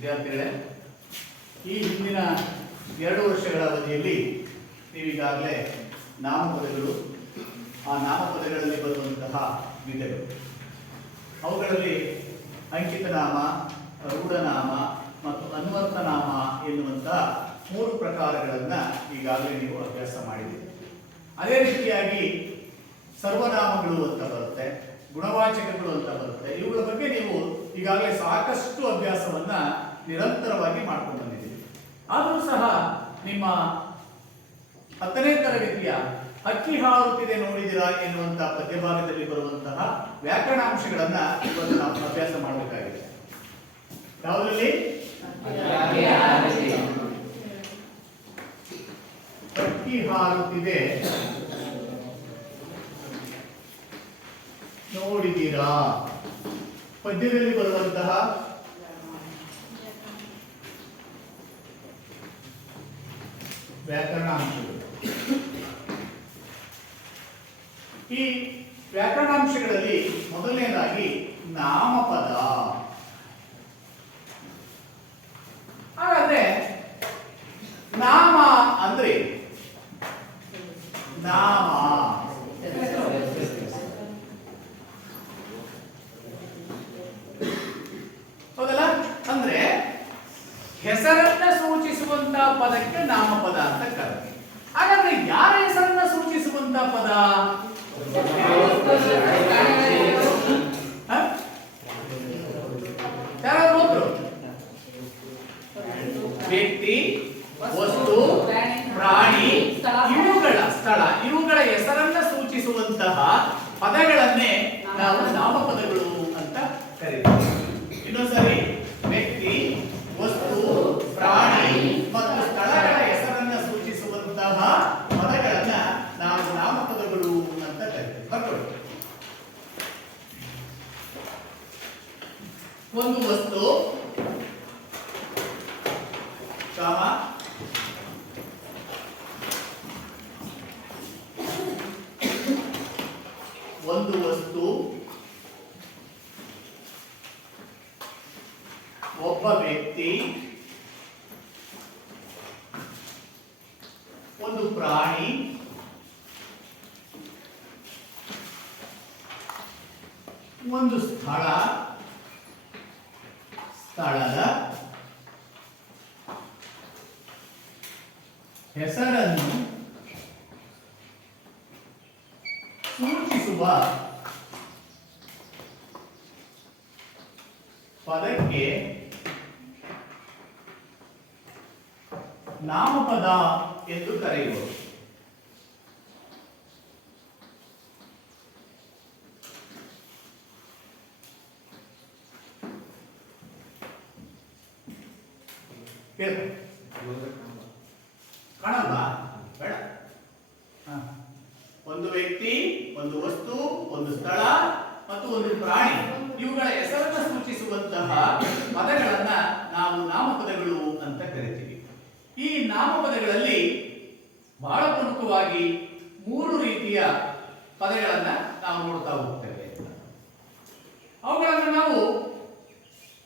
ವಿದ್ಯಾರ್ಥಿಗಳೇ, ಈ ಹಿಂದಿನ 2 ವರ್ಷಗಳ ಅವಧಿಯಲ್ಲಿ ನೀವೀಗಾಗಲೇ ನಾಮಪದಗಳು, ಆ ನಾಮಪದಗಳಲ್ಲಿ ಬರುವಂತಹ ವಿಧಗಳು, ಅವುಗಳಲ್ಲಿ ಅಂಕಿತನಾಮ, ರೂಢನಾಮ ಮತ್ತು ಅನ್ವರ್ಥನಾಮ ಎನ್ನುವಂತಹ 3 ಪ್ರಕಾರಗಳನ್ನು ಈಗಾಗಲೇ ನೀವು ಅಭ್ಯಾಸ ಮಾಡಿದ್ದೀರಿ. ಅದೇ ರೀತಿಯಾಗಿ ಸರ್ವನಾಮಗಳು ಅಂತ ಬರುತ್ತೆ, ಗುಣವಾಚಕಗಳು ಅಂತ ಬರುತ್ತೆ. ಇವುಗಳ ಬಗ್ಗೆ ನೀವು ಈಗಾಗಲೇ ಸಾಕಷ್ಟು ಅಭ್ಯಾಸವನ್ನ ನಿರಂತರವಾಗಿ ಮಾಡ್ಕೊಂಡು ಬಂದಿದ್ದೀರಿ. ಆದರೂ ಸಹ ನಿಮ್ಮ 10ನೇ ತರಗತಿಯ ಹಕ್ಕಿ ಹಾರುತ್ತಿದೆ ನೋಡಿದಿರಾ ಎನ್ನುವಂತಹ ಪದ್ಯಭಾಗದಲ್ಲಿ ಬರುವಂತಹ ವ್ಯಾಕರಣಾಂಶಗಳನ್ನ ಇವತ್ತು ನಾವು ಅಭ್ಯಾಸ ಮಾಡಬೇಕಾಗಿದೆ. ಯಾವುದರಲ್ಲಿ? ಹಕ್ಕಿ ಹಾರುತ್ತಿದೆ ನೋಡಿದ್ದೀರಾ ಪದ್ಯದಲ್ಲಿ ಬರುವಂತಹ ವ್ಯಾಕರಣಾಂಶಗಳು. ಈ ವ್ಯಾಕರಣಾಂಶಗಳಲ್ಲಿ ಮೊದಲನೇದಾಗಿ ನಾಮಪದ. ಹಾಗಾದ್ರೆ ನಾಮ ಅಂದ್ರೆ ನಾಮ ಹೌದಲ್ಲ? ಅಂದ್ರೆ ಹೆಸರನ್ನ ಸೂಚಿಸುವಂತ ಪದಕ್ಕೆ ನಾಮಪದ ಅಂತ ಕರೀತಾರೆ. ಹಾಗಾದ್ರೆ ಯಾರ ಹೆಸರನ್ನ ಸೂಚಿಸುವಂತ ಪದ? ಯಾರಾದ್ರೂ ವ್ಯಕ್ತಿ, ವಸ್ತು, ಪ್ರಾಣಿ, ಇವುಗಳ ಹೆಸರನ್ನ ಸೂಚಿಸುವಂತಹ ಪದಗಳನ್ನೇ ನಾವು ನಾಮಪದಗಳು ಅಂತ ಕರೀತೀವಿ. ಇನ್ನೊಂದ್ಸರಿ, ವ್ಯಕ್ತಿ, ವಸ್ತು, ಪ್ರಾಣಿ ಮತ್ತು ಸ್ಥಳಗಳ ಹೆಸರನ್ನ ಸೂಚಿಸುವಂತಹ ಪದಗಳನ್ನ ನಾವು ನಾಮಪದಗಳು ಅಂತ ಕರೀತೀವಿ. ಬರ್ಕೊಳ್ಳಿ. ಒಂದು ವಸ್ತು, ಒಂದು ವಸ್ತು, ಒಬ್ಬ ವ್ಯಕ್ತಿ, ಒಂದು ಪ್ರಾಣಿ, ಒಂದು ಸ್ಥಳ, ಸ್ಥಳದ ಹೆಸರನ್ನು ಸೂಚಿಸುವ ಪದಕ್ಕೆ ನಾಮಪದ ಎಂದು ಕರೆಯುವರು. ಕಾಣಲ್ವಾ? ಬೇಡ. ಒಂದು ವ್ಯಕ್ತಿ, ಒಂದು ವಸ್ತು, ಒಂದು ಸ್ಥಳ ಮತ್ತು ಒಂದು ಪ್ರಾಣಿ, ಇವುಗಳ ಹೆಸರನ್ನು ಸೂಚಿಸುವಂತಹ ಪದಗಳನ್ನ ನಾವು ನಾಮಪದಗಳು ಅಂತ ಕರಿತೀವಿ. ಈ ನಾಮಪದಗಳಲ್ಲಿ ಬಹಳ ಪ್ರಮುಖವಾಗಿ 3 ರೀತಿಯ ಪದಗಳನ್ನ ನಾವು ನೋಡ್ತಾ ಹೋಗ್ತೇವೆ. ಅವುಗಳನ್ನು ನಾವು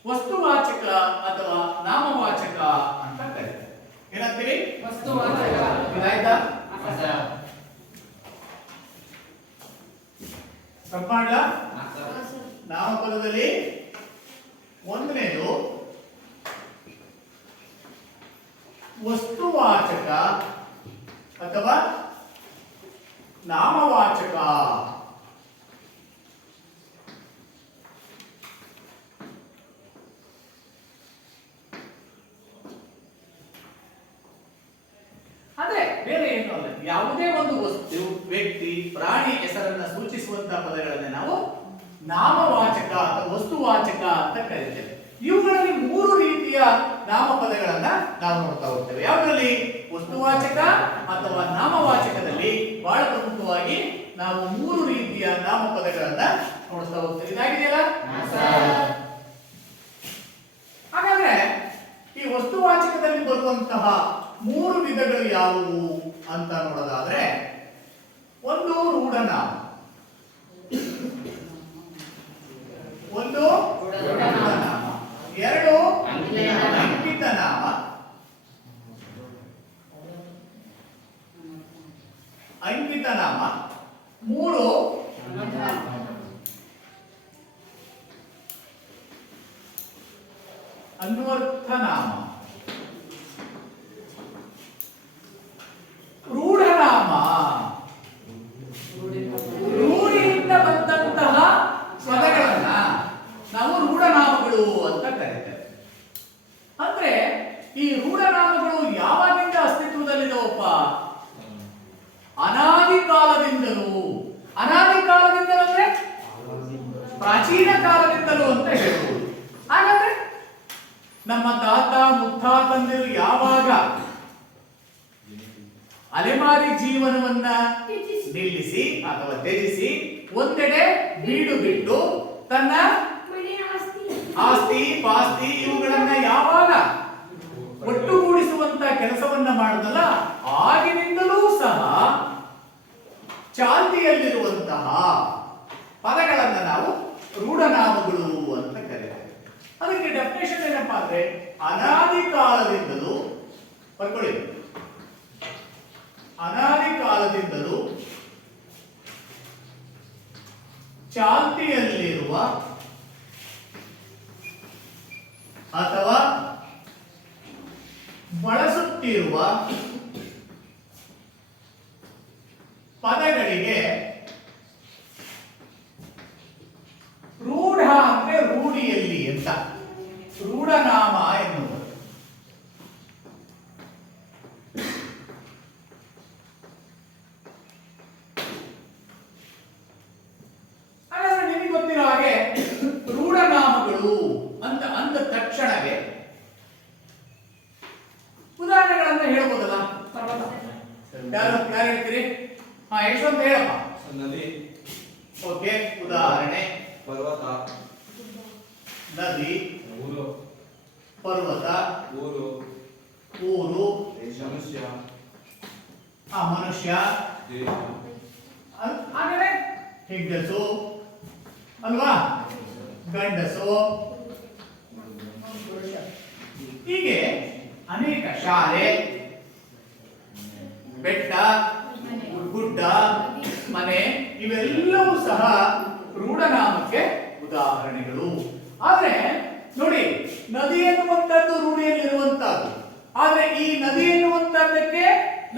ವಸ್ತುವಾಚಕ ಅಥವಾ ನಾಮವಾಚಕ ಅಂತ ಕರೀತೀವಿ. ಏನಂತೀವಿ? ವಸ್ತುವಾಚಕ. ಇದಾಯ್ತಾ? ಸಂಪಾಡ ನಾಮಪದದಲ್ಲಿ ಒಂದನೇದು ವಸ್ತುವಾಚಕ ಅಥವಾ ನಾಮವಾಚಕ. ಅಂದ್ರೆ ಬೇರೆ ಏನು ಅಲ್ಲ, ಯಾವುದೇ ಒಂದು ವಸ್ತು, ವ್ಯಕ್ತಿ, ಪ್ರಾಣಿ ಹೆಸರನ್ನ ಸೂಚಿಸುವಂತಹ ಪದಗಳನ್ನ ನಾವು ನಾಮವಾಚಕ ಅಥವಾ ವಸ್ತುವಾಚಕ ಅಂತ ಕರೀತೇವೆ. ಇವುಗಳಲ್ಲಿ 3 ರೀತಿಯ ನಾಮಪದಗಳನ್ನ ನಾವು ನೋಡ್ತಾ ಹೋಗ್ತೇವೆ. ಯಾವುದರಲ್ಲಿ? ವಸ್ತುವಾಚಕ ಅಥವಾ ನಾಮವಾಚಕದಲ್ಲಿ ಬಹಳ ಪ್ರಮುಖವಾಗಿ ನಾವು 3 ರೀತಿಯ ನಾಮಪದಗಳನ್ನ ನೋಡ್ತಾ ಹೋಗ್ತೇವೆ. ಇದಾಗಿದೆಯಲ್ಲ? ಹಾಗಾದ್ರೆ ಈ ವಸ್ತುವಾಚಕದಲ್ಲಿ ಬರುವಂತಹ 3 ವಿಧಗಳು ಯಾವುವು ಅಂತ ನೋಡೋದಾದ್ರೆ, ಒಂದು ರೂಢನಾಮ, ಒಂದು ರೂಢನಾಮ, 2 ಅಂಕಿತನಾಮ, ಅನ್ವರ್ಥನಾಮ, ರೂಢನಾಮ, ರೂಢಿಯಿಂದ ಬಂದಂತಹ ಪದಗಳನ್ನ ನಾವು ರೂಢನಾಮಗಳು ಅಂತ ಕರೀತೇವೆ. ಅಂದ್ರೆ ಈ ರೂಢನಾಮಗಳು ಯಾವಾಗಿಂದ ಅಸ್ತಿತ್ವದಲ್ಲಿದವಪ್ಪ? ಅನಾದಿ ಕಾಲದಿಂದಲೂ. ಅನಾದಿ ಕಾಲದಿಂದಲೂ ಅಂದ್ರೆ ಪ್ರಾಚೀನ ಕಾಲದಿಂದಲೂ ಅಂತ ಹೇಳ್ಬೋದು. ಹಾಗಾದ್ರೆ ನಮ್ಮ ತಾತ ಮುತ್ತಾತಂದಿರು ಯಾವಾಗ ಅಲೆಮಾರಿ ಜೀವನವನ್ನ ನಿಲ್ಲಿಸಿ ಅಥವಾ ತ್ಯಜಿಸಿ ಒಂದೆಡೆ ಬೀಡು ಬಿಟ್ಟು ತನ್ನ ಆಸ್ತಿ ಪಾಸ್ತಿ ಇವುಗಳನ್ನ ಯಾವಾಗ ಒಟ್ಟುಗೂಡಿಸುವಂತ ಕೆಲಸವನ್ನ ಮಾಡಿದಲ್ಲ, ಆಗಿನಿಂದಲೂ ಸಹ ಚಾಲ್ತಿಯಲ್ಲಿರುವಂತಹ ಪದಗಳನ್ನ ನಾವು ರೂಢನಾಮಗಳು ಅಂತ ಕರೀತೇವೆ. ಅದಕ್ಕೆ ಡೆಫಿನೇಷನ್ ಏನಪ್ಪಾ ಅಂದ್ರೆ ಅನಾದಿ ಕಾಲದಿಂದಲೂ, ಬರ್ಕೊಳ್ಳಿ, ಅನಾದಿ ಕಾಲದಿಂದಲೂ ಚಾಲ್ತಿಯಲ್ಲಿರುವ ಅಥವಾ ಬಳಸುತ್ತಿರುವ ಪದಗಳಿಗೆ ರೂಢ ಅಂದ್ರೆ ರೂಢಿಯಲ್ಲಿ ಅಂತ ರೂಢನಾಮ ಎನ್ನುವುದು. ಹಾಗಾದ್ರೆ ನಿಮಗೆ ಗೊತ್ತಿರೋ ಹಾಗೆ ರೂಢನಾಮಗಳು ಅಂತ ಅಂದ ತಕ್ಷಣವೇ ಉದಾಹರಣೆಗಳನ್ನ ಹೇಳ್ಬೋದಲ್ಲ? ಯಾರು ಹೇಳ್ತೀರಿ? ಯಶವಂತ ಹೇಳಪ್ಪ. ನದಿ. ಓಕೆ, ಉದಾಹರಣೆ ಪರ್ವತ, ನದಿ, ಊರು, ಪರ್ವತ, ಊರು, ಊರು, ಮನುಷ್ಯ, ಮನುಷ್ಯ, ದೇಶ, ಹಾಗಾದ್ರೆ ಹೆಂಗಸು ಅಲ್ವಾ, ಗಂಡಸು, ಹೀಗೆ ಅನೇಕ, ಶಾಲೆ, ಬೆಟ್ಟ, ಗುಡ್ಡ, ಮನೆ, ಇವೆಲ್ಲವೂ ಸಹ ರೂಢನಾಮಕ್ಕೆ ಉದಾಹರಣೆಗಳು. ಆದ್ರೆ ನೋಡಿ, ನದಿ ಎನ್ನುವಂತದ್ದು ರೂಢಿಯಲ್ಲಿರುವಂತಹದ್ದು. ಆದ್ರೆ ಈ ನದಿ ಎನ್ನುವಂತದ್ದಕ್ಕೆ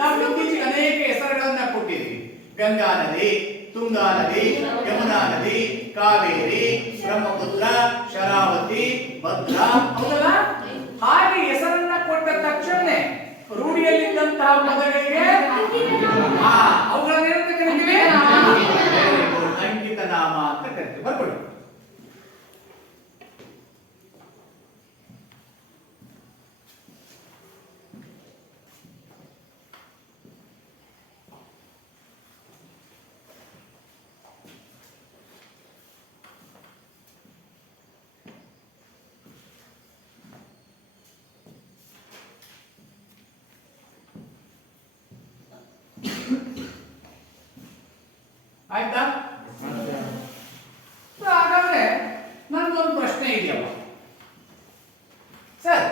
ನಾವು ಇತ್ತೀಚೆಗೆ ಅನೇಕ ಹೆಸರುಗಳನ್ನ ಕೊಟ್ಟಿದ್ದೀವಿ. ಗಂಗಾ ನದಿ, ತುಂಗಾ ನದಿ, ಯಮುನಾ ನದಿ, ಕಾವೇರಿ, ಬ್ರಹ್ಮಪುತ್ರ, ಶರಾವತಿ, ಭದ್ರಾ, ಹೌದಲ್ಲ? ಹಾಗೆ ಹೆಸರನ್ನ ಕೊಟ್ಟ ತಕ್ಷಣ ರೂಢಿಯಲ್ಲಿದ್ದಂತಹ ಪದಗಳಿಗೆ ಅವುಗಳನ್ನ ಏನಂತ ಕರಿತೀವಿ? ಅಂಕಿತ ನಾಮ ಅಂತ ಕರಿತೀವಿ. ಬರ್ಕೊಳ್ಳಿ. ಆಯ್ತಾ? ಹಾಗಾದ್ರೆ ನನ್ಗೊಂದು ಪ್ರಶ್ನೆ ಇದೆಯಪ್ಪ ಸರ್,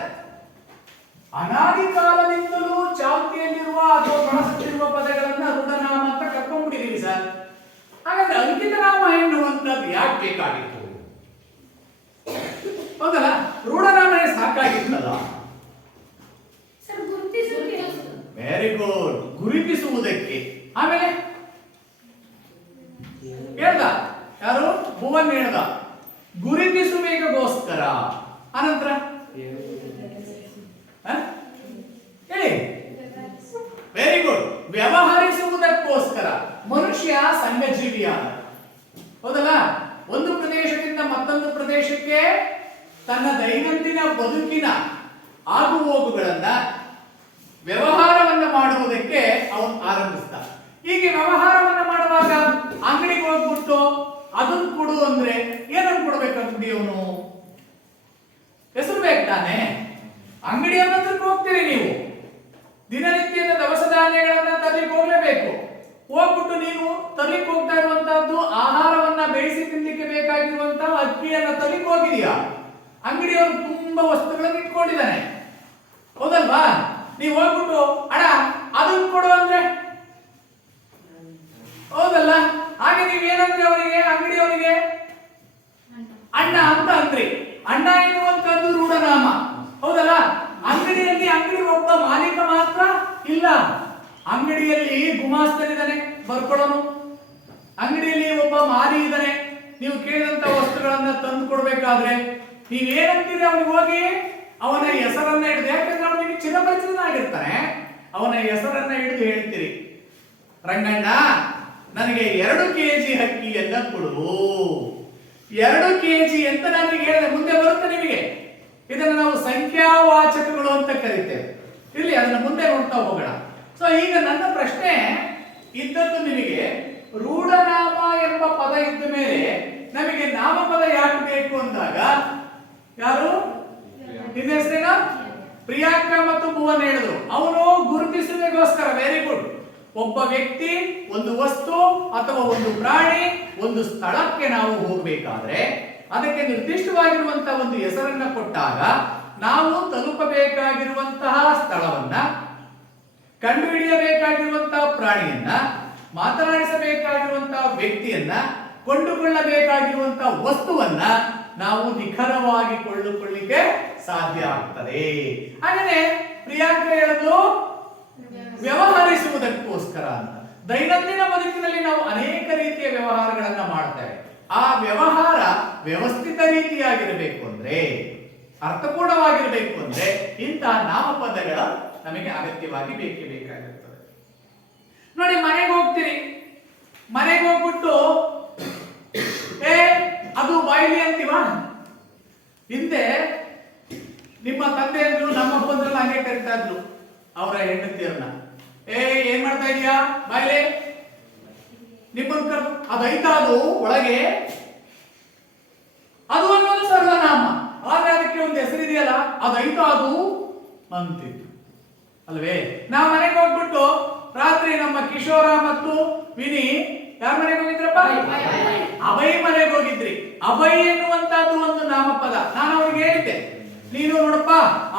ಅನಾದಿ ಕಾಲದಿಂದಲೂ ಚಾಲ್ತಿಯಲ್ಲಿರುವ ಅಥವಾ ಬಳಸುತ್ತಿರುವ ಪದಗಳನ್ನ ರೂಢನಾಮ ಅಂತ ಕರ್ಕೊಂಡ್ಬಿಟ್ಟಿದೀವಿ ಸರ್. ಹಾಗಾದ್ರೆ ಅಂಕಿತ ನಾಮ ಎನ್ನುವಂಥದ್ದು ಯಾಕೆ ಬೇಕಾಗಿತ್ತು? ಹೌದಲ್ಲ? ರೂಢನಾಮನೇ ಸಾಕಾಗಿತ್ತಲ್ಲ. ವೆರಿ ಗುಡ್, ಗುರುತಿಸುವುದಕ್ಕೆ. ಆಮೇಲೆ ಹೇಳ್ದ ಯಾರು? ಭುವನ್ ಹೇಳ್ದ, ಗುರುತಿಸುವಿಕೆಗೋಸ್ಕರ. ಅನಂತರ ಹೇಳಿ. ವೆರಿ ಗುಡ್, ವ್ಯವಹರಿಸುವುದಕ್ಕೋಸ್ಕರ. ಮನುಷ್ಯ ಸಂಘಜೀವಿಯಾದ, ಹೌದಲ್ಲ? ಒಂದು ಪ್ರದೇಶದಿಂದ ಮತ್ತೊಂದು ಪ್ರದೇಶಕ್ಕೆ ತನ್ನ ದೈನಂದಿನ ಬದುಕಿನ ಆಗುಹೋಗುಗಳನ್ನ, ವ್ಯವಹಾರವನ್ನ ಮಾಡುವುದಕ್ಕೆ ಅವನು ಆರಂಭಿಸ್ತ. ಹೀಗೆ ವ್ಯವಹಾರವನ್ನ ಮಾಡುವಾಗ ಅಂಗಡಿಗೆ ಹೋಗ್ಬಿಟ್ಟು ಅದನ್ನು ಕೊಡು ಅಂದ್ರೆ ಏನನ್ನು ಕೊಡ್ಬೇಕು ಅಂಗಡಿ ಅವನು? ಹೆಸರು ಬೇಕು ತಾನೆ. ಅಂಗಡಿ ಹತ್ರಕ್ಕೆ ಹೋಗ್ತೀರಿ ನೀವು, ದಿನನಿತ್ಯದ ದವಸ ಧಾನ್ಯಗಳನ್ನ ತರಲಿಕ್ಕೆ ಹೋಗ್ಲೇಬೇಕು. ಹೋಗ್ಬಿಟ್ಟು ನೀವು ತರಲಿಕ್ಕೆ ಹೋಗ್ತಾ ಇರುವಂತಹದ್ದು ಆಹಾರವನ್ನ ಬೇಯಿಸಿ ತಿನ್ಲಿಕ್ಕೆ ಬೇಕಾಗಿರುವಂತಹ ಅಕ್ಕಿಯನ್ನ ತರಲಿಕ್ಕೆ ಹೋಗಿದೀಯಾ? ಅಂಗಡಿಯವರು ತುಂಬಾ ವಸ್ತುಗಳನ್ನು ಇಟ್ಕೊಂಡಿದ್ದಾನೆ, ಹೌದಲ್ವಾ? ನೀವು ಹೋಗ್ಬಿಟ್ಟು ಅಣ್ಣ ಅದನ್ನು ಕೊಡು ಅಂದ್ರೆ, ಹೌದಲ್ಲ? ಹಾಗೆ ನೀವೇನಂದ್ರೆ ಅವರಿಗೆ, ಅಂಗಡಿಯವರಿಗೆ ಅಣ್ಣ ಅಂತ ಅಂದ್ರಿ. ಅಣ್ಣ ಎನ್ನುವಂತದ್ದು ರೂಢನಾಮ. ಅಂಗಡಿ ಒಬ್ಬ ಮಾಲೀಕ ಮಾತ್ರ ಇಲ್ಲ, ಅಂಗಡಿಯಲ್ಲಿ ಗುಮಾಸ್ತನಿದ್ದಾನೆ ಬರ್ಕೊಳ್ಳೋನು, ಅಂಗಡಿಯಲ್ಲಿ ಒಬ್ಬ ಮಾರಿ ಇದ್ದಾನೆ. ನೀವು ಕೇಳಿದಂತ ವಸ್ತುಗಳನ್ನ ತಂದು ಕೊಡ್ಬೇಕಾದ್ರೆ ನೀವೇನಂತೀರಿ ಅವನಿಗೆ ಹೋಗಿ ಅವನ ಹೆಸರನ್ನ ಹಿಡಿದು, ಯಾಕಂದ್ರೆ ಅವನು ನಿಮಗೆ ಚಿರಪರಿಚಿತನಾಗಿರ್ತಾನೆ, ಅವನ ಹೆಸರನ್ನ ಹಿಡಿದು ಹೇಳ್ತೀರಿ, ರಂಗಣ್ಣ ನನಗೆ 2 kg ಅಕ್ಕಿಯನ್ನ ಕೊಡು, 2 kg ಅಂತ ನನಗೆ ಹೇಳಿದೆ. ಮುಂದೆ ಬರುತ್ತೆ ನಿಮಗೆ, ಇದನ್ನು ನಾವು ಸಂಖ್ಯಾವಾಚಕಗಳು ಅಂತ ಕರೀತೇವೆ. ಇಲ್ಲಿ ಅದನ್ನ ಮುಂದೆ ನೋಡ್ತಾ ಹೋಗೋಣ. ಸೊ ಈಗ ನನ್ನ ಪ್ರಶ್ನೆ ಇದ್ದದ್ದು ನಿಮಗೆ, ರೂಢನಾಮ ಎಂಬ ಪದ ಇದ್ದ ಮೇಲೆ ನಮಗೆ ನಾಮಪದ ಯಾಕೆ ಬೇಕು ಅಂದಾಗ, ಯಾರು ನಿನ್ನ ಹೆಸರೇನ ಪ್ರಿಯಾಂಕ ಮತ್ತು ಭುವನ್ ಹೇಳಿದ್ರು, ಅವನು ಗುರುತಿಸುವಿಗೋಸ್ಕರ. Very good. ಒಬ್ಬ ವ್ಯಕ್ತಿ, ಒಂದು ವಸ್ತು ಅಥವಾ ಒಂದು ಪ್ರಾಣಿ, ಒಂದು ಸ್ಥಳಕ್ಕೆ ನಾವು ಹೋಗಬೇಕಾದ್ರೆ ಅದಕ್ಕೆ ನಿರ್ದಿಷ್ಟವಾಗಿರುವಂತಹ ಒಂದು ಹೆಸರನ್ನ ಕೊಟ್ಟಾಗ ನಾವು ತಲುಪಬೇಕಾಗಿರುವಂತಹ ಸ್ಥಳವನ್ನ, ಕಂಡುಹಿಡಿಯಬೇಕಾಗಿರುವಂತಹ ಪ್ರಾಣಿಯನ್ನ, ಮಾತನಾಡಿಸಬೇಕಾಗಿರುವಂತಹ ವ್ಯಕ್ತಿಯನ್ನ, ಕೊಂಡುಕೊಳ್ಳಬೇಕಾಗಿರುವಂತಹ ವಸ್ತುವನ್ನ ನಾವು ನಿಖರವಾಗಿ ಕೊಳ್ಳಿಕ್ಕೆ ಸಾಧ್ಯ ಆಗ್ತದೆ. ಹಾಗೆಯೇ ಪ್ರಿಯಾಂಕ ಹೇಳಿದ್ರು ವ್ಯವಹರಿಸುವುದಕ್ಕೋಸ್ಕರ ಅಂತ. ದೈನಂದಿನ ಬದುಕಿನಲ್ಲಿ ನಾವು ಅನೇಕ ರೀತಿಯ ವ್ಯವಹಾರಗಳನ್ನ ಮಾಡ್ತೇವೆ. ಆ ವ್ಯವಹಾರ ವ್ಯವಸ್ಥಿತ ರೀತಿಯಾಗಿರಬೇಕು ಅಂದ್ರೆ, ಅರ್ಥಪೂರ್ಣವಾಗಿರಬೇಕು ಅಂದ್ರೆ ಇಂತಹ ನಾಮಪದಗಳ ನಮಗೆ ಅಗತ್ಯವಾಗಿ ಬೇಕೇ ಬೇಕಾಗಿರ್ತದೆ. ನೋಡಿ, ಮನೆಗೆ ಹೋಗ್ತೀರಿ, ಮನೆಗೆ ಹೋಗ್ಬಿಟ್ಟು ಅದು ಬಾಯಿಲಿ ಅಂತೀವ. ಹಿಂದೆ ನಿಮ್ಮ ತಂದೆ ಅಂದ್ರು, ನಮ್ಮಪ್ಪಂದ್ರಲ್ಲ ಹಂಗೆ ಕರಿತಾ ಇದ್ರು ಅವರ ಹೆಂಡತಿಯರನ್ನ, ಏನ್ ಮಾಡ್ತಾ ಇದೀಯಾ ಬಾಯಿಲೆ, ನಿಮ್ಮನ್ನ ಕರೆದು ಅದೈತಾ ಅದು ಒಳಗೆ, ಅದು ಅನ್ನೋದು ಸರ್ವನಾಮ. ಆದ್ರೆ ಅದಕ್ಕೆ ಒಂದು ಹೆಸರಿದೆಯಲ್ಲ, ಅದೈತಾ ಅದು ಅಂತಿತ್ತು ಅಲ್ವೇ. ನಾವು ಮನೆಗೆ ಹೋಗ್ಬಿಟ್ಟು ರಾತ್ರಿ ನಮ್ಮ ಕಿಶೋರ ಮತ್ತು ವಿನಿ ಯಾರ ಮನೆಗೆ ಹೋಗಿದ್ರಪ್ಪ? ಅಭಯ್ ಮನೆಗೆ ಹೋಗಿದ್ರಿ. ಅಭಯ್ ಎನ್ನುವಂತದ್ದು ಒಂದು ನಾಮಪದ. ನಾನು ಅವ್ರಿಗೆ ಹೇಳಿದ್ದೆ, ನೀನು ನೋಡಪ್ಪ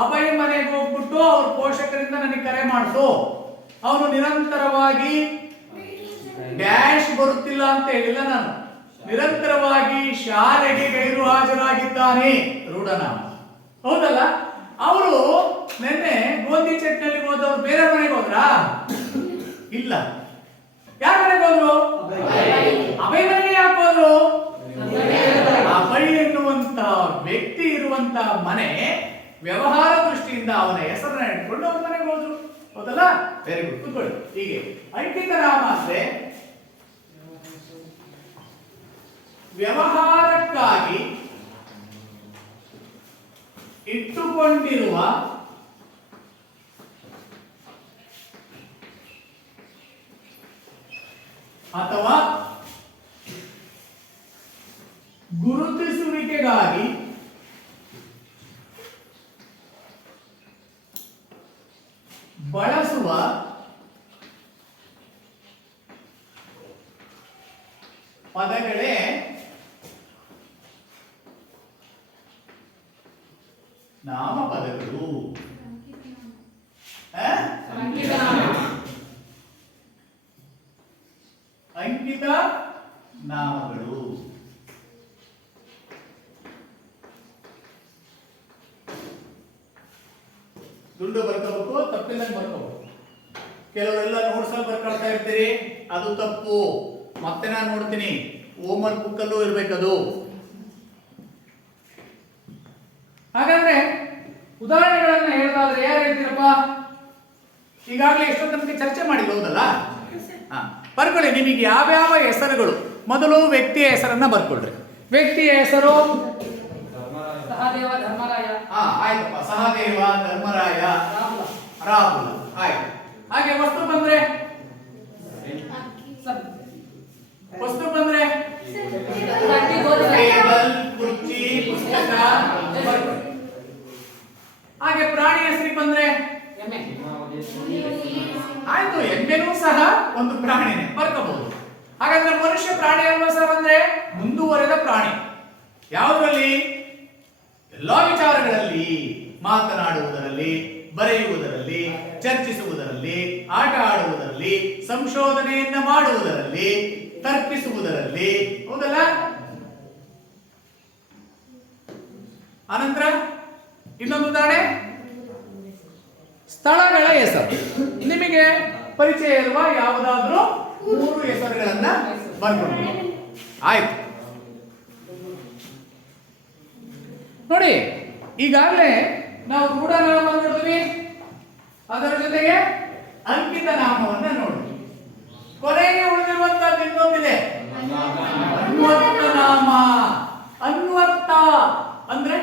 ಅಭಯ್ ಮನೆಗೆ ಹೋಗ್ಬಿಟ್ಟು ಅವ್ರ ಪೋಷಕರಿಂದ ನನಗೆ ಕರೆ ಮಾಡಿಸು, ಅವನು ನಿರಂತರವಾಗಿ ಡ್ಯಾಶ್ ಬರುತ್ತಿಲ್ಲ ಅಂತ ಹೇಳಿಲ್ಲ ನಾನು, ನಿರಂತರವಾಗಿ ಶಾಲೆಗೆ ಗೈರು ಹಾಜರಾಗಿದ್ದಾನೆ, ರೂಢನಾಮ. ಹೌದಲ್ಲ? ಅವರು ನಿನ್ನೆ ಗೋಧಿ ಚಟ್ನಲ್ಲಿ ಹೋದವ್ರು ಬೇರೆ ಮನೆಗೆ ಹೋದ್ರಾ? ಇಲ್ಲ. ಯಾರ ಮನೆಗೆ ಹೋದ್ರು? ಅಭಯ್ ಮನೆಗೆ ಯಾಕೆ ಹೋದ್ರು? ಅಭಯ್ ಎನ್ನುವಂತ ವ್ಯಕ್ತಿ ಇರುವಂತ ಮನೆ, ವ್ಯವಹಾರ ದೃಷ್ಟಿಯಿಂದ ಅವನ ಹೆಸರನ್ನ ಇಟ್ಕೊಂಡು ಅವ್ರ ಮನೆಗೆ ಹೋದ್ರು. ಹೌದಲ್ಲ? Very good. ಕೂತ್ಕೊಳ್ಳಿ. ಹೀಗೆ ಅಂಕಿತ ನಾಮ ಅಂದ್ರೆ ವ್ಯವಹಾರಕ್ಕಾಗಿ ಇಟ್ಟುಕೊಂಡಿರುವ ಅಥವಾ ಗುರುತಿಸುವಿಕೆಗಾಗಿ ಬಳಸುವ ಪದಗಳೇ ನಾಮಪದಗಳು. ಅಂಕಿತ ನಾಮಗಳು. ದುಡ್ಡು ಬರ್ಕೋಬೇಕು, ತಪ್ಪಿಲ್ಲಂಗೆ ಬರ್ಕೋಬೇಕು. ಕೆಲವರೆಲ್ಲ ನೋಟ್ಸಲ್ಲಿ ಬರ್ಕೊಳ್ತಾ ಇರ್ತೀರಿ, ಅದು ತಪ್ಪು. ಮತ್ತೆ ನಾನು ನೋಡ್ತೀನಿ, ಹೋಮ್ವರ್ಕ್ ಬುಕ್ಕಲ್ಲೂ ಇರ್ಬೇಕದು. ಹಾಗಾದ್ರೆ ಉದಾಹರಣೆಗಳನ್ನ ಹೇಳ್ತಾದ್ರೆ ಯಾರು ಹೇಳ್ತೀರಪ್ಪ? ಈಗಾಗಲೇ ಎಷ್ಟೊಂದು ನಮಗೆ ಚರ್ಚೆ ಮಾಡಿಲ್ಲ, ಹೌದಲ್ಲ? ಬರ್ಕೊಳ್ಳಿ. ನಿಮಗೆ ಯಾವ್ಯಾವ ಹೆಸರುಗಳು, ಮೊದಲು ವ್ಯಕ್ತಿಯ ಹೆಸರನ್ನ ಬರ್ಕೊಳ್ರಿ. ವ್ಯಕ್ತಿಯ ಹೆಸರು ಸಹದೇವ ಧರ್ಮರಾಯ. ಆಯ್ತಪ್ಪ, ಸಹದೇವ, ಧರ್ಮರಾಯ, ರಾಹುಲ. ಆಯ್ತು. ಹಾಗೆ ವಸ್ತು ಬಂದ್ರೆ, ವಸ್ತು ಬಂದ್ರೆ ಟೇಬಲ್, ಕುರ್ಚಿ, ಪುಸ್ತಕ. ಹಾಗೆ ಪ್ರಾಣಿ ಹೆಸರಿಗೆ ಬಂದ್ರೆ ಆಯ್ತು, ಎಮ್ಮೆನೂ ಸಹ ಒಂದು ಪ್ರಾಣಿನೇ, ಬರ್ಕೋಬಹುದು. ಹಾಗಾದ್ರೆ ಮನುಷ್ಯ ಪ್ರಾಣಿ ಅಲ್ವಾ ಸರ್ ಅಂದ್ರೆ ಮುಂದುವರೆದ ಪ್ರಾಣಿ. ಯಾವುದರಲ್ಲಿ? ಎಲ್ಲಾ ವಿಚಾರಗಳಲ್ಲಿ, ಮಾತನಾಡುವುದರಲ್ಲಿ, ಬರೆಯುವುದರಲ್ಲಿ, ಚರ್ಚಿಸುವುದರಲ್ಲಿ, ಆಟ ಆಡುವುದರಲ್ಲಿ, ಸಂಶೋಧನೆಯನ್ನ ಮಾಡುವುದರಲ್ಲಿ, ತರ್ಕಿಸುವುದರಲ್ಲಿ. ಹೌದಲ್ಲ? ಅನಂತರ ಇನ್ನೊಂದು ಉದಾಹರಣೆ, ಸ್ಥಳಗಳ ಹೆಸರು. ನಿಮಗೆ ಪರಿಚಯ ಇರುವ ಯಾವುದಾದ್ರೂ 3 ಹೆಸರುಗಳನ್ನ ಬರ್ಕೊಂಡು ಆಯ್ತು. ನೋಡಿ, ಈಗಾಗಲೇ ನಾವು ರೂಢನಾಮ ನೋಡಿದ್ವಿ, ಅದರ ಜೊತೆಗೆ ಅಂಕಿತ ನಾಮವನ್ನ ನೋಡಿದ್ವಿ. ಕೊನೆಗೆ ಉಳಿದಿರುವಂತದ್ದು ಇನ್ನೊಂದಿದೆ, ಅನ್ವರ್ಥ ನಾಮ. ಅನ್ವರ್ಥ ಅಂದ್ರೆ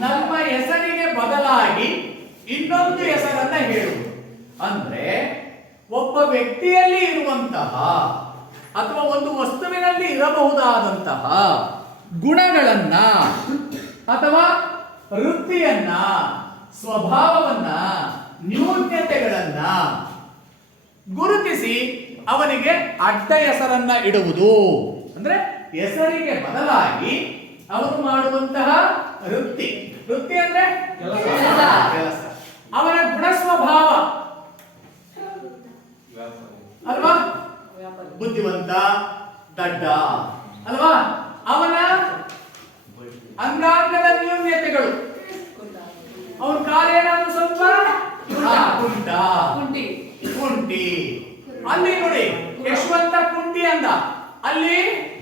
ನಮ್ಮ ಹೆಸರಿಗೆ ಬದಲಾಗಿ ಇನ್ನೊಂದು ಹೆಸರನ್ನ ಹೇಳುವುದು. ಅಂದ್ರೆ ಒಬ್ಬ ವ್ಯಕ್ತಿಯಲ್ಲಿ ಇರುವಂತಹ ಅಥವಾ ಒಂದು ವಸ್ತುವಿನಲ್ಲಿ ಇರಬಹುದಾದಂತಹ ಗುಣಗಳನ್ನ ಅಥವಾ ವೃತ್ತಿಯನ್ನ, ಸ್ವಭಾವವನ್ನ, ನ್ಯೂನ್ಯತೆಗಳನ್ನ ಗುರುತಿಸಿ ಅವನಿಗೆ ಅಡ್ಡ ಹೆಸರನ್ನ ಇಡುವುದು. ಅಂದ್ರೆ ಹೆಸರಿಗೆ ಬದಲಾಗಿ ಅವನು ಮಾಡುವಂತಹ ವೃತ್ತಿ ಅಂದ್ರೆ ಕೆಲಸ, ಅವನ ಗುಣ ಸ್ವಭಾವ ಅಲ್ವಾ, ಬುದ್ಧಿವಂತ, ದಡ್ಡ ಅಲ್ವಾ, ಅವನ ಅಂಗಾಂಗದ ನ್ಯೂನ್ಯತೆಗಳು, ಅವನ ಕಾಲೇನಾದ್ರೂ ಸ್ವಲ್ಪ ಕುಂಟಿ. ಅಲ್ಲಿ ನೋಡಿ, ಯಶವಂತ ಕುಂಟಿ ಅಂದ, ಅಲ್ಲಿ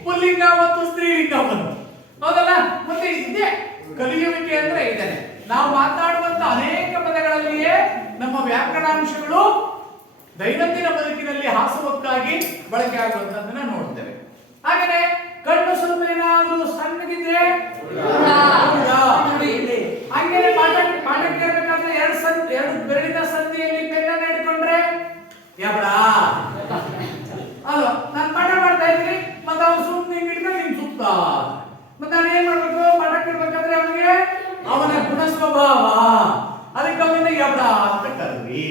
ಪುಲ್ಲಿಂಗ ಮತ್ತು ಸ್ತ್ರೀಲಿಂಗ ಬಂತು, ಹೌದಲ್ಲ? ಮತ್ತೆ ಇದೇ ಕಲಿಯುವಿಕೆ ಅಂದ್ರೆ ಇದೇನೆ. ನಾವು ಮಾತಾಡುವಂತ ಅನೇಕ ಪದಗಳಲ್ಲಿಯೇ ನಮ್ಮ ವ್ಯಾಕರಣಾಂಶಗಳು ದೈನಂದಿನ ಬದುಕಿನಲ್ಲಿ ಹಾಸುವಕ್ಕಾಗಿ ಬಳಕೆ ಆಗುವಂತದ್ದನ್ನ ನೋಡ್ತೇವೆ. ಹಾಗೇನೆ ಕಣ್ಣು ಸ್ವಲ್ಪ ಏನಾದ್ರೂ ಸಣ್ಣಗಿದ್ರೆ ಹಂಗೇನೆ ಪಾಠ ಕೇಳಬೇಕಾದ್ರೆ ಎರಡು ಬೆರಳಿನ ಸಂಧಿಯಲ್ಲಿ ಪೆನ್ನನ್ನ ಇಟ್ಕೊಂಡ್ರೆ ಯಾಬಡ ಅಲ್ವಾ? ನಾನು ಪಾಠ ಮಾಡ್ತಾ ಇದ್ದೀನಿ, ಮತ್ತೆ ಅವ್ನು ಸುಮ್ಮನೆ ಹಿಡ್ಕೊಂಡು ನಿನ್ ಸುತ್ತ, ಮತ್ತೆ ನಾನು ಏನ್ ಮಾಡ್ಬೇಕು? ಪಾಠ ಕೇಳ್ಬೇಕಾದ್ರೆ ಅವನಿಗೆ ಅವನ ಗುಣ ಸ್ವಭಾವ, ಅದಕ್ಕೆ ಅವನಿಂದ ಯಾಬಡ ಅಂತ ಕರ್ವಿ,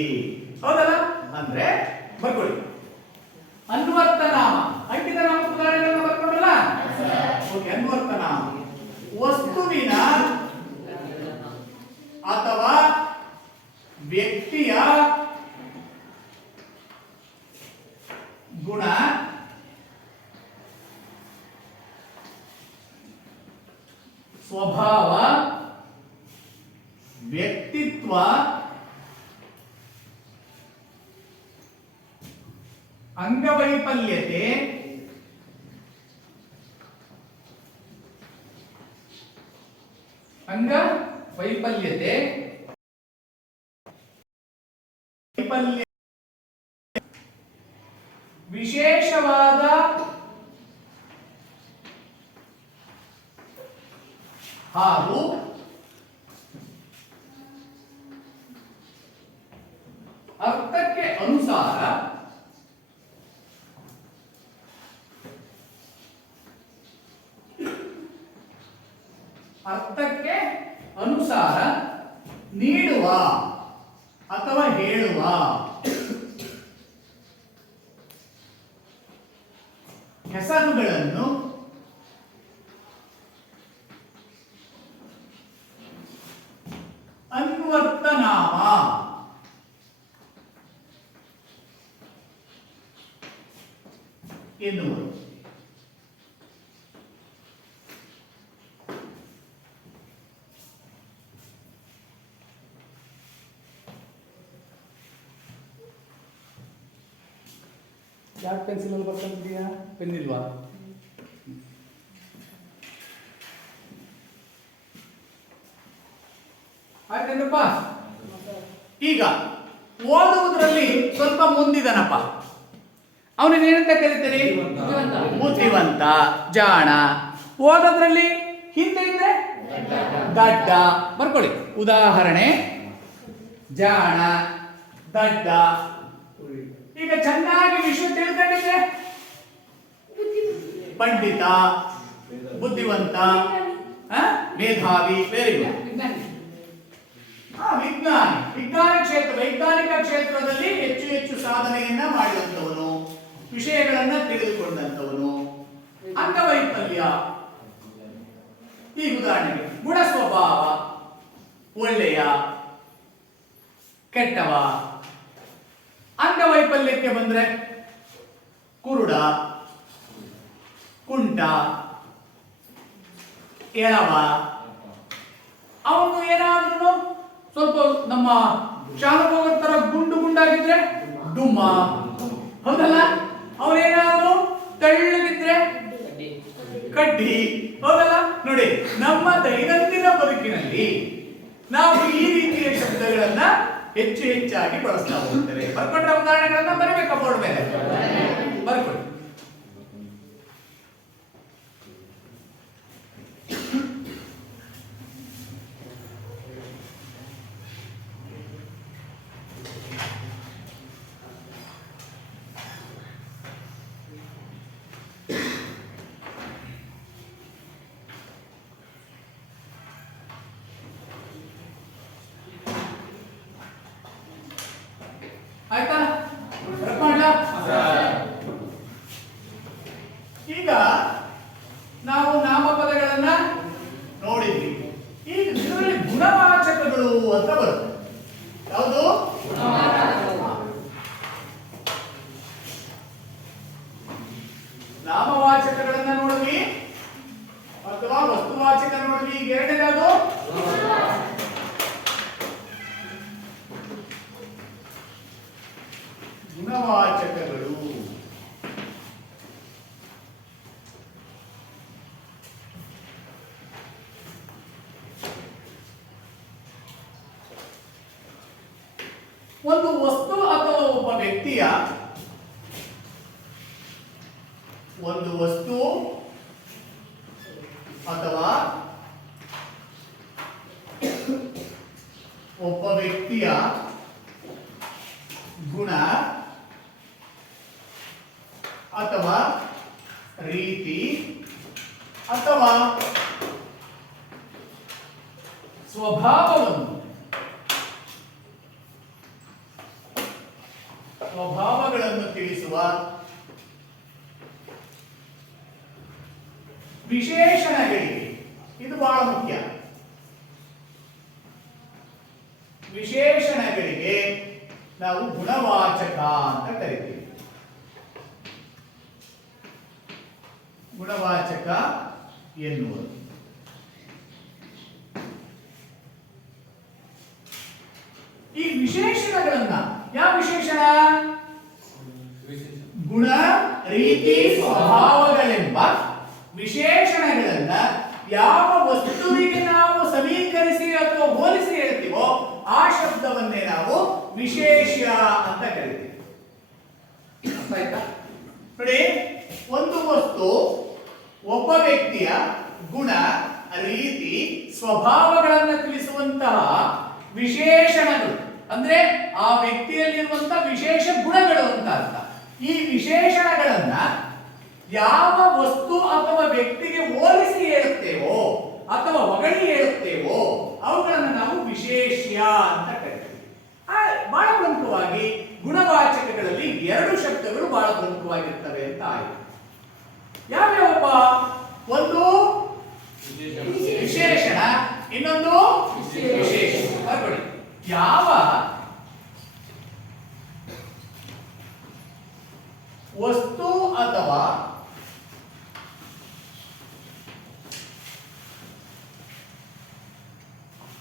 ಹೌದಲ್ಲ? ಅಂದ್ರೆ ಬರ್ಕೊಳ್ಳಿ, ಅನ್ವರ್ಥ ನಾಮ. ಅಂಕಿತ ನಾಮ ಉದಾಹರಣೆಗಳನ್ನ ಬರ್ಕೊಂಡ್ರಲ್ಲ, ಓಕೆ. ಅನ್ವರ್ಥ ನಾಮ ವಸ್ತುವಿನ ಅಥವಾ ವ್ಯಕ್ತಿಯ ಗುಣ, ಸ್ವಭಾವ, ವ್ಯಕ್ತಿತ್ವ, ಅಂಗವೈಫಲ್ಯತೆ, ವಿಶೇಷವಾದ ಹಾಗೂ ಅರ್ಥಕ್ಕೆ ಅನುಸಾರ ನೀಡುವ ಅಥವಾ ಹೇಳುವ ಹೆಸರುಗಳನ್ನು ಅನ್ವರ್ಥ ನಾಮ ಎನ್ನುವರು. ಯಾಕೆ ಪೆನ್ಸಿಲ್ ಅಲ್ಲಿ ಬರ್ಕೊಂಡಿದ್ಯಾ? ಪೆನ್ ಇಲ್ವಾ? ಆಯ್ತೇನಪ್ಪ? ಈಗ ಓದುವುದರಲ್ಲಿ ಸ್ವಲ್ಪ ಮುಂದಿದನಪ್ಪ, ಅವನಿಗೆ ಏನಂತ ಕರೀತೀರಿ? ಬುದ್ಧಿವಂತ, ಜಾಣ. ಓದೋದ್ರಲ್ಲಿ ಹಿಂದೆ ಇದ್ರೆ ದಡ್ಡ. ಬರ್ಕೊಳ್ಳಿ, ಉದಾಹರಣೆ ಜಾಣ, ದಡ್ಡ. ಈಗ ಚೆನ್ನಾಗಿ ವಿಷಯ ತಿಳ್ಕೊಂಡಿದ್ರೆ ಪಂಡಿತ, ಬುದ್ಧಿವಂತ, ಮೇಧಾವಿ, ವೆರಿ ಗುಡ್. ವೈಜ್ಞಾನಿಕ ಕ್ಷೇತ್ರದಲ್ಲಿ ಹೆಚ್ಚು ಹೆಚ್ಚು ಸಾಧನೆಯನ್ನ ಮಾಡಿದಂಥವನು, ವಿಷಯಗಳನ್ನ ತಿಳಿದುಕೊಂಡಂಥವನು. ಅಂಗವೈಫಲ್ಯ, ಈ ಉದಾಹರಣೆಗೆ ಗುಣ ಸ್ವಭಾವ, ಒಳ್ಳೆಯ, ಕೆಟ್ಟವ. ಅಂಗವೈಫಲ್ಯಕ್ಕೆ ಬಂದ್ರೆ ಕುರುಡ, ಕುಂಟ, ಎಳವ. ಅವನು ಏನಾದ್ರೂ ಸ್ವಲ್ಪ ನಮ್ಮ ಶಾನುಭೋಗದ ತರ ಗುಂಡು ಗುಂಡಾಗಿದ್ರೆ ಡುಮ್ಮ, ಹೌದಲ್ಲ? ಅವರೇನಾದ್ರು ತೆಳ್ಳಗಿದ್ರೆ ಕಡ್ಡಿ, ಹೌದಲ್ಲ? ನೋಡಿ, ನಮ್ಮ ದೈನಂದಿನ ಬದುಕಿನಲ್ಲಿ ನಾವು ಈ ರೀತಿಯ ಶಬ್ದಗಳನ್ನ ಹೆಚ್ಚು ಹೆಚ್ಚಾಗಿ ಬಳಸ್ತಾ ಹೋಗ್ತೇವೆ. ಬರ್ಕೊಂಡ್ರ ಉದಾಹರಣೆಗಳನ್ನ ಬರಬೇಕಾ ಬೋರ್ಡ್ ಮೇಲೆ? ಬರ್ಕೊಳ್ಳಿ. ಆಯ್ತಾ? ಬರ್ಕೊಂಡ್ಲಾ? ಈಗ ನಾವು ನಾಮಪದಗಳನ್ನ ನೋಡಿದ್ವಿ. ಈಗ ಇದರಲ್ಲಿ ಗುಣವಾಚಕಗಳು ಅಂತ ಬರುತ್ತೆ. ಯಾವುದು? ನಾಮವಾಚಕಗಳನ್ನ ನೋಡಿದ್ವಿ ಅಥವಾ ವಸ್ತುವಾಚಕ ನೋಡಿದ್ವಿ. ಈಗ ಎರಡನೇದು ಗುಣವಾಚಕಗಳು. ಒಂದು ವಸ್ತು ಅಥವಾ ಒಬ್ಬ ವ್ಯಕ್ತಿಯ, ಒಂದು ವಸ್ತು ಅಥವಾ ಒಬ್ಬ ವ್ಯಕ್ತಿಯ ಗುಣ ಅಥವಾ ರೀತಿ ಅಥವಾ ಸ್ವಭಾವಗಳನ್ನು ತಿಳಿಸುವ ವಿಶೇಷಣಗಳಿಗೆ, ಇದು ಬಹಳ ಮುಖ್ಯ, ವಿಶೇಷಣಗಳಿಗೆ ನಾವು ಗುಣವಾಚಕ ಅಂತ ಕರಿತೀವಿ. ಗುಣವಾಚಕ ಎನ್ನುವುದು ಈ ವಿಶೇಷಣಗಳನ್ನ, ಯಾವ ವಿಶೇಷಣ? ಗುಣ, ರೀತಿ, ಸ್ವಭಾವಗಳೆಂಬ ವಿಶೇಷಣಗಳನ್ನ ಯಾವ ವಸ್ತುವಿಗೆ ನಾವು ಸಮೀಕರಿಸಿ ಅಥವಾ ಹೋಲಿಸಿ ಹೇಳ್ತೀವೋ ಆ ಶಬ್ದವನ್ನೇ ನಾವು ವಿಶೇಷ ಅಂತ ಕರಿತೀವಿ. ಅರ್ಥ ಆಯ್ತಾ? ನೋಡಿ, ಒಂದು ವಸ್ತು ಒಬ್ಬ ವ್ಯಕ್ತಿಯ ಗುಣ, ರೀತಿ, ಸ್ವಭಾವಗಳನ್ನು ತಿಳಿಸುವಂತಹ ವಿಶೇಷಣಗಳು, ಅಂದ್ರೆ ಆ ವ್ಯಕ್ತಿಯಲ್ಲಿರುವಂತಹ ವಿಶೇಷ ಗುಣಗಳು ಅಂತ ಅರ್ಥ. ಈ ವಿಶೇಷಣಗಳನ್ನ ಯಾವ ವಸ್ತು ಅಥವಾ ವ್ಯಕ್ತಿಗೆ ಹೋಲಿಸಿ ಹೇಳುತ್ತೇವೋ ಅಥವಾ ಹೊಗಳಿ ಹೇಳುತ್ತೇವೋ ಅವುಗಳನ್ನು ನಾವು ವಿಶೇಷ್ಯ ಅಂತ ಕರಿತೀವಿ. ಬಹಳ ಪ್ರಮುಖವಾಗಿ ಗುಣವಾಚಕಗಳಲ್ಲಿ ಎರಡು ಶಬ್ದಗಳು ಬಹಳ ಪ್ರಮುಖವಾಗಿರ್ತವೆ ಅಂತ ಆಯ್ತು. ಯಾವ್ಯಾವಪ್ಪ? ಒಂದು ವಿಶೇಷಣ, ಇನ್ನೊಂದು ವಿಶೇಷ. ಬರ್ಕೊಳ್ಳಿ. ಯಾವ ವಸ್ತು ಅಥವಾ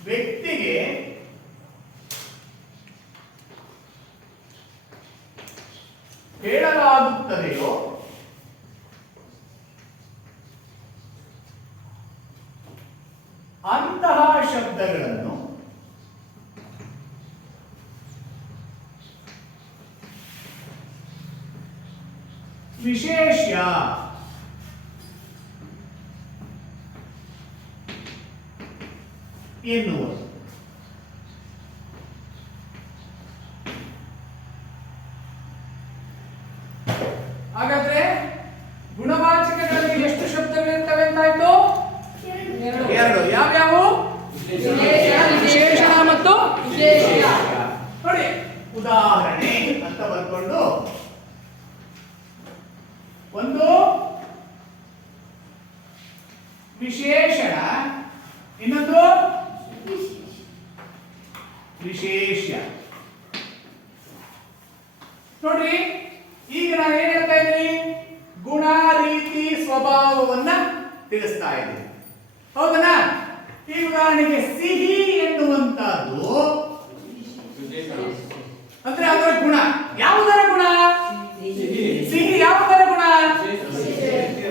ವ್ಯಕ್ತಿಗೆ ಹೇಳಲಾಗುತ್ತದೆಯೋ ಅಂತಹ ಶಬ್ದಗಳನ್ನು ವಿಶೇಷ್ಯ ಎನ್ನುವುದು. ಹಾಗಾದ್ರೆ ಗುಣವಾಚಕಗಳಲ್ಲಿ ಎಷ್ಟು ಶಬ್ದಗಳಿರ್ತವೆ ಅಂತಾಯ್ತು? ಎರಡು. ಯಾವ್ಯಾವು? ವಿಶೇಷಣ ಮತ್ತು ವಿಶೇಷ. ನೋಡಿ, ಉದಾಹರಣೆ ಅಂತ ಬರ್ಕೊಂಡು, ಒಂದು ವಿಶೇಷಣ, ಇನ್ನೊಂದು ವಿಶೇಷ. ನೋಡ್ರಿ, ಈಗ ನಾನು ಏನ್ ಹೇಳ್ತಾ ಇದ್ದೀನಿ? ಗುಣ, ರೀತಿ, ಸ್ವಭಾವವನ್ನ ತಿಳಿಸ್ತಾ ಇದ್ದೀನಿ, ಹೌದನಾ? ಈ ಉದಾಹರಣೆಗೆ ಸಿಹಿ ಎನ್ನುವ ಎನ್ನುವಂತಹದ್ದು ವಿಶೇಷಣ. ಅಂದ್ರೆ ಅದರ ಗುಣ. ಯಾವುದರ ಗುಣ? ಸಿಹಿ. ಸಿಹಿ ಯಾವುದರ ಗುಣ? ವಿಶೇಷ.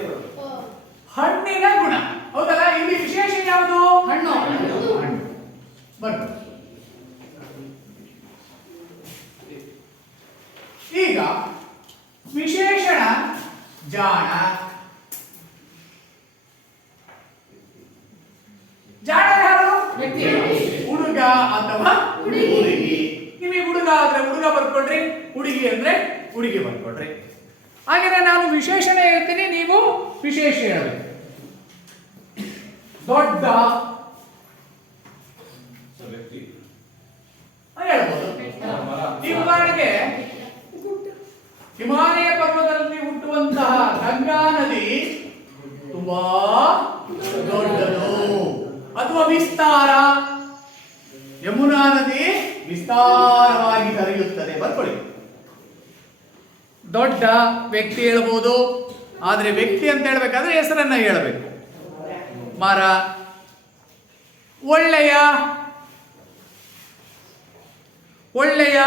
ಹಣ್ಣಿನ ಗುಣ. ಹೌದಲ್ಲ? ಇಲ್ಲಿ ವಿಶೇಷ ಯಾವುದು? ಹಣ್ಣು. ಬರ್ಬೋದು. ಈಗ ವಿಶೇಷಣ ಜಾಣ. ಜಾಣ ಯಾರು? ವ್ಯಕ್ತಿ. ಹುಡುಗ ಅಥವಾ ಹುಡುಗಿ. ನಿಮಗೆ ಹುಡುಗ ಆದ್ರೆ ಹುಡುಗ ಬರ್ಕೊಡ್ರಿ, ಹುಡುಗಿ ಅಂದ್ರೆ ಹುಡುಗಿ ಬರ್ಕೊಡ್ರಿ. ಹಾಗಾದ್ರೆ ನಾನು ವಿಶೇಷಣ ಹೇಳ್ತೀನಿ, ನೀವು ವಿಶೇಷ ಹೇಳಬೇಕು. ದೊಡ್ಡ ವ್ಯಕ್ತಿ. ಹೇಳ್ಬೋದು. ಈ ಉದಾಹರಣೆಗೆ ಹಿಮಾಲಯ ಪರ್ವತದಲ್ಲಿ ಹುಟ್ಟುವಂತಹ ಗಂಗಾ ನದಿ ತುಂಬಾ ದೊಡ್ಡದು. ಅಥವಾ ವಿಸ್ತಾರ, ಯಮುನಾ ನದಿ ವಿಸ್ತಾರವಾಗಿ ಹರಿಯುತ್ತದೆ. ಬರ್ಕೊಳ್ಳಿ. ದೊಡ್ಡ ವ್ಯಕ್ತಿ ಹೇಳ್ಬೋದು, ಆದ್ರೆ ವ್ಯಕ್ತಿ ಅಂತ ಹೇಳ್ಬೇಕಾದ್ರೆ ಹೆಸರನ್ನ ಹೇಳಬೇಕು. ಮರ, ಒಳ್ಳೆಯ ಒಳ್ಳೆಯ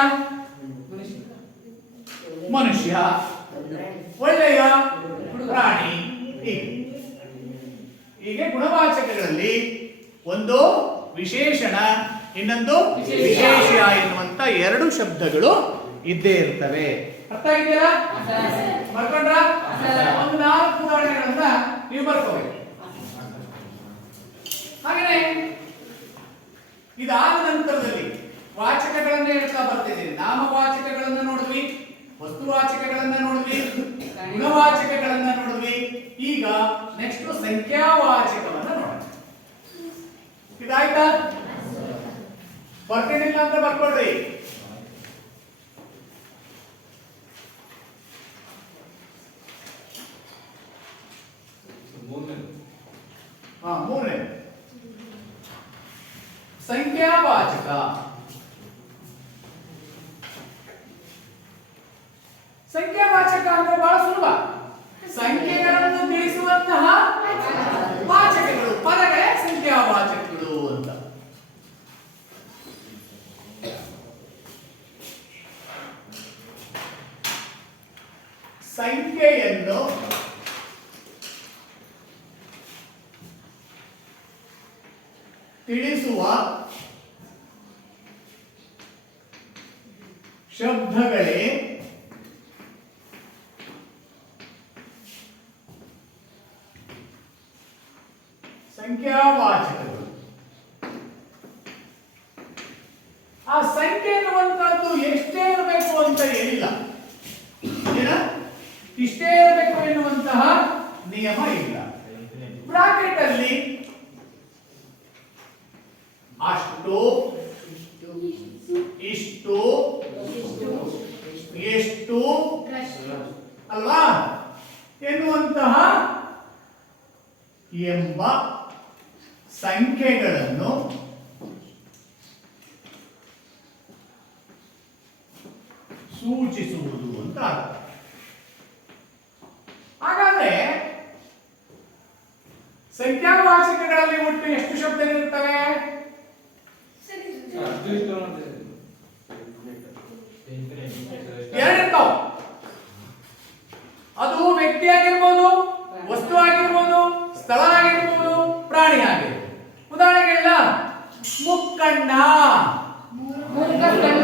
ಮನುಷ್ಯ, ಒಳ್ಳೆಯ ಪ್ರಾಣಿ. ಹೀಗೆ ಗುಣವಾಚಕಗಳಲ್ಲಿ ಒಂದು ವಿಶೇಷಣ, ಇನ್ನೊಂದು ವಿಶೇಷ ಎನ್ನುವಂತ ಎರಡು ಶಬ್ದಗಳು ಇದ್ದೇ ಇರ್ತವೆ. ಅರ್ಥ ಆಗಿದೆಯಲ್ಲ? ಬರ್ಕೊಂಡ್ರ? ಒಂದು 4 ಉದಾಹರಣೆಗಳನ್ನ ನೀವು ಬರ್ಕೋಬೇಕು. ಹಾಗೇನೆ ಇದಾದ ನಂತರದಲ್ಲಿ ವಾಚಕಗಳನ್ನ ಹೇಳ್ತಾ ಬರ್ತಿದ್ದೀವಿ. ನಾಮವಾಚಕಗಳನ್ನ ನೋಡಿದ್ವಿ, ವಸ್ತುವಾಚಕಗಳನ್ನ ನೋಡಿದ್ವಿ, ಗುಣವಾಚಕಗಳನ್ನ ನೋಡಿದ್ವಿ. ಈಗ ನೆಕ್ಸ್ಟ್ ಸಂಖ್ಯಾವಾಚಕವನ್ನ ನೋಡೋಣ. ಇದಾಯ್ತಾ? ಬರ್ತಿದ್ದಿಲ್ಲ ಅಂತ ಬರ್ಕೊಡ್ರಿ. ಮೂರನೇ ಸಂಖ್ಯಾವಾಚಕ. ಸಂಖ್ಯಾವಾಚಕ ಅಂದ್ರೆ ಬಹಳ ಸುಲಭ. ಸಂಖ್ಯೆಗಳನ್ನು ತಿಳಿಸುವಂತಹ ವಾಚಕಗಳು, ಪದಗಳೇ ಸಂಖ್ಯಾವಾಚಕಗಳು ಅಂತ. ಸಂಖ್ಯೆಯನ್ನು ತಿಳಿಸುವ ಶಬ್ದಗಳೇ ಸಂಖ್ಯಾವಾಚಕಗಳು. ಆ ಸಂಖ್ಯೆ ಎನ್ನುವಂತದ್ದು ಎಷ್ಟೇ ಇರಬೇಕು ಅಂತ ಏನಿಲ್ಲ, ಇಷ್ಟೇ ಇರಬೇಕು ಎನ್ನುವಂತಹ ನಿಯಮ ಇಲ್ಲ. ಬ್ರಾಕೆಟ್ ಅಲ್ಲಿ ಅಷ್ಟು, ಇಷ್ಟು, ಎಷ್ಟು ಅಲ್ವಾ ಎನ್ನುವಂತಹ ಎಂಬ ಸಂಖ್ಯೆಗಳನ್ನು ಸೂಚಿಸುವುದು ಅಂತ ಅರ್ಥ. ಹಾಗಾದ್ರೆ ಸಂಖ್ಯಾವಾಚಕಗಳಲ್ಲಿ ಒಟ್ಟು ಎಷ್ಟು ಶಬ್ದಗಳಿರ್ತವೆ? ಎರಡಿರ್ತಾವ. ಅದು ವ್ಯಕ್ತಿ ಆಗಿರ್ಬೋದು, ವಸ್ತು ಆಗಿರ್ಬೋದು, ಸ್ಥಳ ಆಗಿರ್ಬೋದು, ಪ್ರಾಣಿ ಆಗಿರ್ಬೋದು. ಉದಾಹರಣೆಗೆಲ್ಲ ಮುಕ್ಕಣ್ಣ,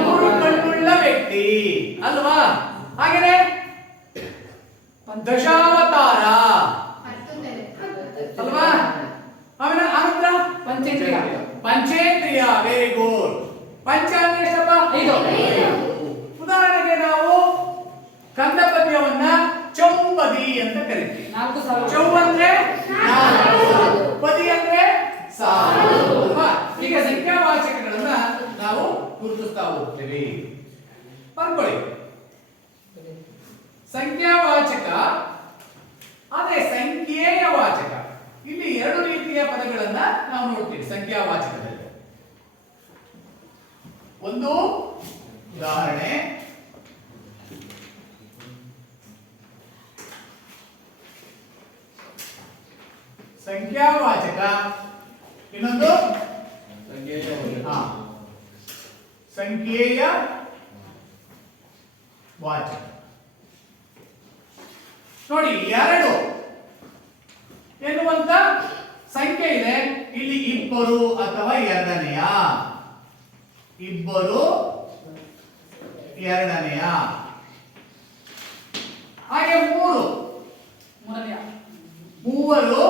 ಮೂರು ಕಣ್ಣುಳ್ಳ ವ್ಯಕ್ತಿ ಅಲ್ವಾ? ಹಾಗೇನೆ ದಶಾವತಾರ ಅಲ್ವಾ? ಆಮೇಲೆ ಅನಂತರ ಪಂಚೇಂದ್ರಿಯ. ಪಂಚೇಂದ್ರಿಯ, ವೆರಿ ಗುಡ್. ಪಂಚ ಅಂದ್ರೆ ಎಷ್ಟಪ್ಪ? 5. ಉದಾಹರಣೆಗೆ ನಾವು ಕಂದ ಪದ್ಯವನ್ನ ಚೌಪದಿ ಅಂತ ಕರಿತೀವಿ. 4,000. ಚೌ ಅಂದ್ರೆ 4, ಪದಿ ಅಂದ್ರೆ 1000 ಅಲ್ವಾ? ಈಗ ಸಂಖ್ಯಾವಾಚಕಗಳನ್ನ ನಾವು ಗುರುತಿಸ್ತಾ ಹೋಗ್ತೇವೆ. ಬರ್ಕೊಳ್ಳಿ. ಸಂಖ್ಯಾವಾಚಕ ಅದೇ ಸಂಖ್ಯೆಯ ವಾಚಕ. ಇಲ್ಲಿ 2 ರೀತಿಯ ಪದಗಳನ್ನ ನಾವು ನೋಡ್ತೀವಿ ಸಂಖ್ಯಾವಾಚಕದಲ್ಲಿ. ಒಂದು ಉದಾಹರಣೆ, ಸಂಖ್ಯಾವಾಚಕ, ಇನ್ನೊಂದು ಸಂಖ್ಯೆಯ ವಾಚಕ. ನೋಡಿ, 2 ಎನ್ನುವಂತ ಸಂಖ್ಯೆ ಇದೆ. ಇಲ್ಲಿ ಇಬ್ಬರು ಅಥವಾ ಎರಡನೆಯ, ಇಬ್ಬರು ಎರಡನೆಯ. ಹಾಗೆ 3 ಮೂರನೆಯ ಮೂವರು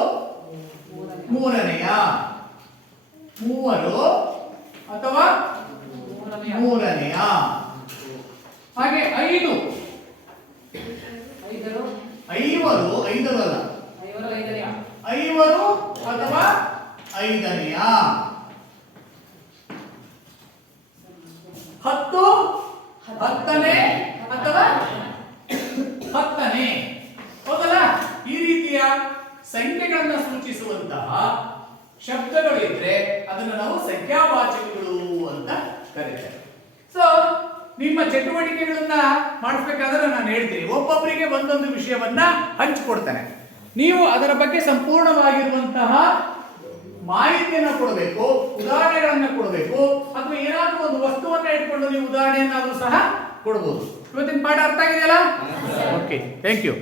ಮೂರನೆಯ ಮೂರನೆಯ, ಮೂವರು ಅಥವಾ ಮೂರನೆಯ ಮೂರನೆಯ. ಹಾಗೆ 5 ಐದರು ಐವರು, ಐದರಲ್ಲ, ಐವರು ಐದನೆಯ ಐವರು ಅಥವಾ ಐದನೆಯ. 10 ಹತ್ತನೇ ಅಥವಾ 10ನೇ. ಹೌದಲ್ಲ? ಈ ರೀತಿಯ ಸಂಖ್ಯೆಗಳನ್ನ ಸೂಚಿಸುವಂತಹ ಶಬ್ದಗಳು ಇದ್ರೆ ಅದನ್ನು ನಾವು ಸಂಖ್ಯಾವಾಚಕಗಳು ಅಂತ ಕರೀತೇವೆ. ಸೊ ನಿಮ್ಮ ಚಟುವಟಿಕೆಗಳನ್ನ ಮಾಡಿಸ್ಬೇಕಾದ್ರೆ ನಾನು ಹೇಳ್ತೀನಿ, ಒಬ್ಬೊಬ್ಬರಿಗೆ ಒಂದೊಂದು ವಿಷಯವನ್ನ ಹಂಚಿಕೊಡ್ತಾನೆ. ನೀವು ಅದರ ಬಗ್ಗೆ ಸಂಪೂರ್ಣವಾಗಿರುವಂತಹ ಮಾಹಿತಿಯನ್ನು ಕೊಡಬೇಕು, ಉದಾಹರಣೆಗಳನ್ನ ಕೊಡಬೇಕು, ಅಥವಾ ಏನಾದರೂ ಒಂದು ವಸ್ತುವನ್ನ ಇಟ್ಕೊಂಡು ನೀವು ಉದಾಹರಣೆಯನ್ನಾದರೂ ಸಹ ಕೊಡಬಹುದು. ಇವತ್ತಿನ ಪಾಠ ಅರ್ಥ ಆಗಿದೆಯಲ್ಲ? Okay, thank you.